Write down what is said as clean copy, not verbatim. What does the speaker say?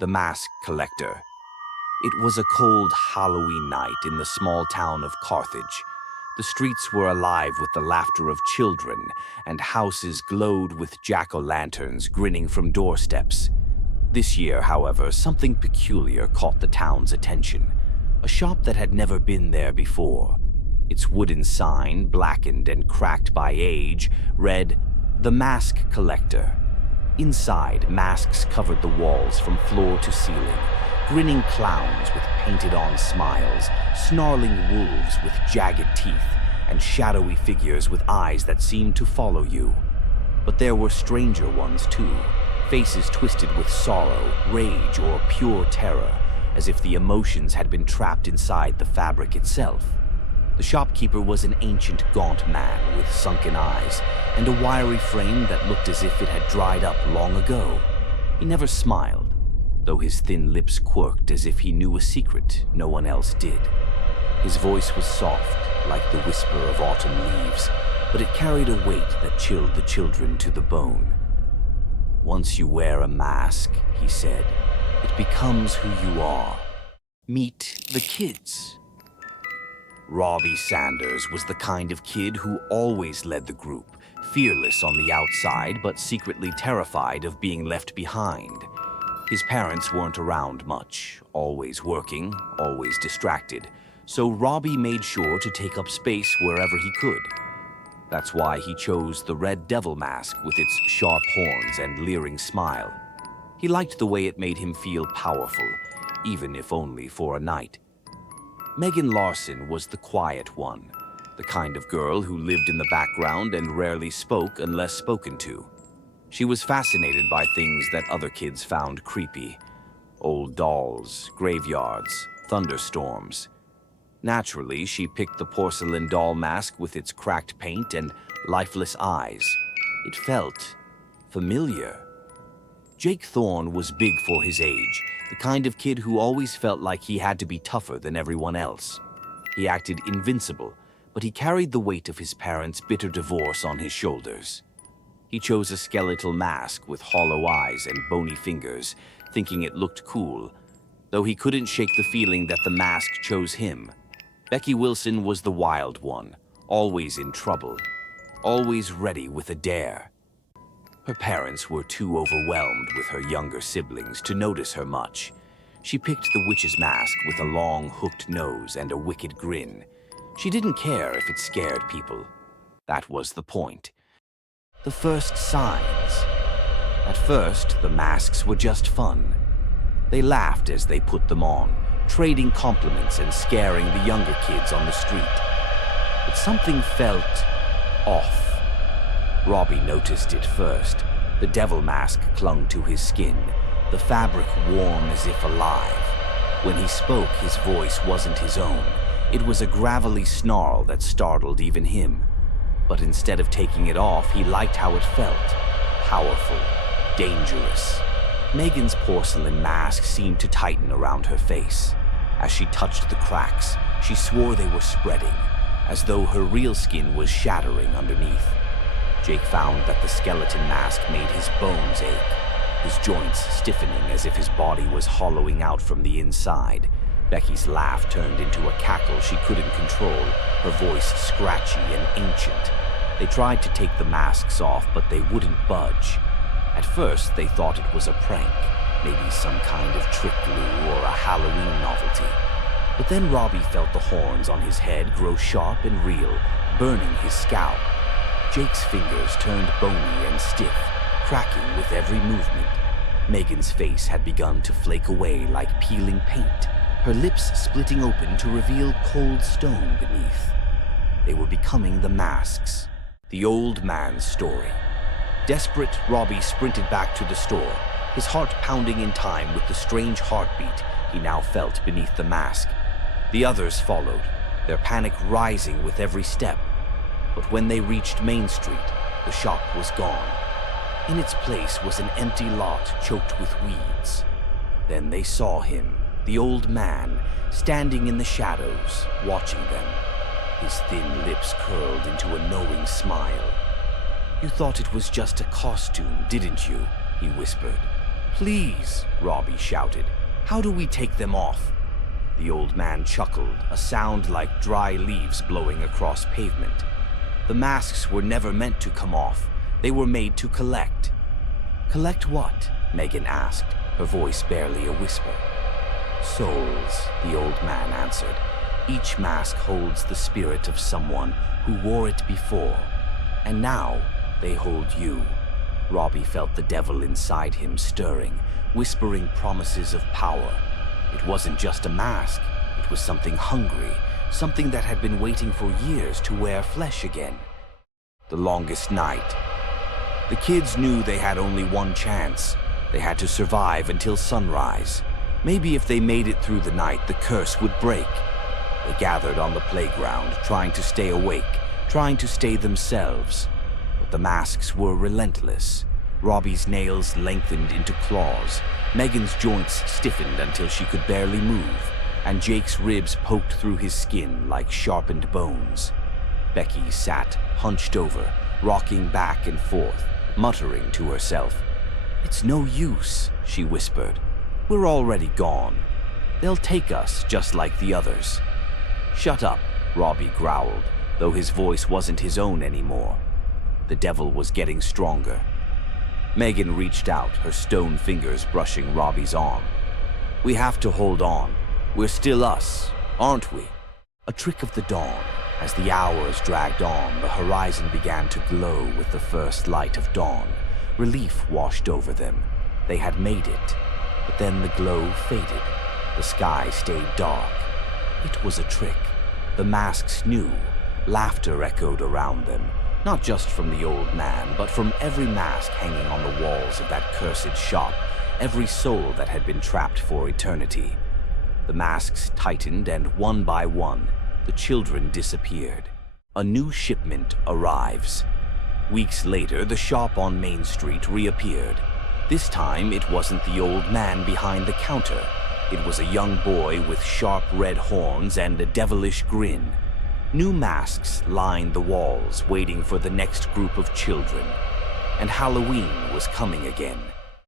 The Mask Collector. It was a cold Halloween night in the small town of Carthage. The streets were alive with the laughter of children, and houses glowed with jack-o'-lanterns grinning from doorsteps. This year, however, something peculiar caught the town's attention. A shop that had never been there before. Its wooden sign, blackened and cracked by age, read, "The Mask Collector." Inside, masks covered the walls from floor to ceiling. Grinning clowns with painted-on smiles, snarling wolves with jagged teeth, and shadowy figures with eyes that seemed to follow you. But there were stranger ones too, faces twisted with sorrow, rage, or pure terror, as if the emotions had been trapped inside the fabric itself. The shopkeeper was an ancient, gaunt man with sunken eyes and a wiry frame that looked as if it had dried up long ago. He never smiled, though his thin lips quirked as if he knew a secret no one else did. His voice was soft, like the whisper of autumn leaves, but it carried a weight that chilled the children to the bone. "Once you wear a mask," he said, "it becomes who you are. Meet the kids." Robbie Sanders was the kind of kid who always led the group, fearless on the outside but secretly terrified of being left behind. His parents weren't around much, always working, always distracted, so Robbie made sure to take up space wherever he could. That's why he chose the red devil mask with its sharp horns and leering smile. He liked the way it made him feel powerful, even if only for a night. Megan Larson was the quiet one, the kind of girl who lived in the background and rarely spoke unless spoken to. She was fascinated by things that other kids found creepy. Old dolls, graveyards, thunderstorms. Naturally, she picked the porcelain doll mask with its cracked paint and lifeless eyes. It felt familiar. Jake Thorne was big for his age, the kind of kid who always felt like he had to be tougher than everyone else. He acted invincible, but he carried the weight of his parents' bitter divorce on his shoulders. He chose a skeletal mask with hollow eyes and bony fingers, thinking it looked cool, though he couldn't shake the feeling that the mask chose him. Becky Wilson was the wild one, always in trouble, always ready with a dare. Her parents were too overwhelmed with her younger siblings to notice her much. She picked the witch's mask with a long, hooked nose and a wicked grin. She didn't care if it scared people. That was the point. The first signs. At first, the masks were just fun. They laughed as they put them on, trading compliments and scaring the younger kids on the street. But something felt off. Robbie noticed it first. The devil mask clung to his skin, the fabric warm as if alive. When he spoke, his voice wasn't his own. It was a gravelly snarl that startled even him. But instead of taking it off, he liked how it felt. Powerful, dangerous. Megan's porcelain mask seemed to tighten around her face. As she touched the cracks, she swore they were spreading, as though her real skin was shattering underneath. Jake found that the skeleton mask made his bones ache, his joints stiffening as if his body was hollowing out from the inside. Becky's laugh turned into a cackle she couldn't control, her voice scratchy and ancient. They tried to take the masks off, but they wouldn't budge. At first, they thought it was a prank, maybe some kind of trick glue or a Halloween novelty. But then Robbie felt the horns on his head grow sharp and real, burning his scalp. Jake's fingers turned bony and stiff, cracking with every movement. Megan's face had begun to flake away like peeling paint, her lips splitting open to reveal cold stone beneath. They were becoming the masks, the old man's story. Desperate, Robbie sprinted back to the store, his heart pounding in time with the strange heartbeat he now felt beneath the mask. The others followed, their panic rising with every step. But when they reached Main Street, the shop was gone. In its place was an empty lot choked with weeds. Then they saw him, the old man, standing in the shadows, watching them. His thin lips curled into a knowing smile. "You thought it was just a costume, didn't you?" he whispered. "Please," Robbie shouted. "How do we take them off?" The old man chuckled, a sound like dry leaves blowing across pavement. "The masks were never meant to come off. They were made to collect." "Collect what?" Megan asked, her voice barely a whisper. "Souls," the old man answered. "Each mask holds the spirit of someone who wore it before, and now they hold you." Robbie felt the devil inside him stirring, whispering promises of power. It wasn't just a mask, it was something hungry, something that had been waiting for years to wear flesh again. The longest night. The kids knew they had only one chance. They had to survive until sunrise. Maybe if they made it through the night, the curse would break. They gathered on the playground, trying to stay awake, trying to stay themselves. But the masks were relentless. Robbie's nails lengthened into claws, Megan's joints stiffened until she could barely move, and Jake's ribs poked through his skin like sharpened bones. Becky sat hunched over, rocking back and forth, muttering to herself. "It's no use," she whispered. "We're already gone. They'll take us just like the others." "Shut up," Robbie growled, though his voice wasn't his own anymore. The devil was getting stronger. Megan reached out, her stone fingers brushing Robbie's arm. "We have to hold on. We're still us, aren't we?" A trick of the dawn. As the hours dragged on, the horizon began to glow with the first light of dawn. Relief washed over them. They had made it. But then the glow faded. The sky stayed dark. It was a trick. The masks knew. Laughter echoed around them, not just from the old man, but from every mask hanging on the walls of that cursed shop, every soul that had been trapped for eternity. The masks tightened, and one by one, the children disappeared. A new shipment arrives. Weeks later, the shop on Main Street reappeared. This time, it wasn't the old man behind the counter. It was a young boy with sharp red horns and a devilish grin. New masks lined the walls, waiting for the next group of children. And Halloween was coming again.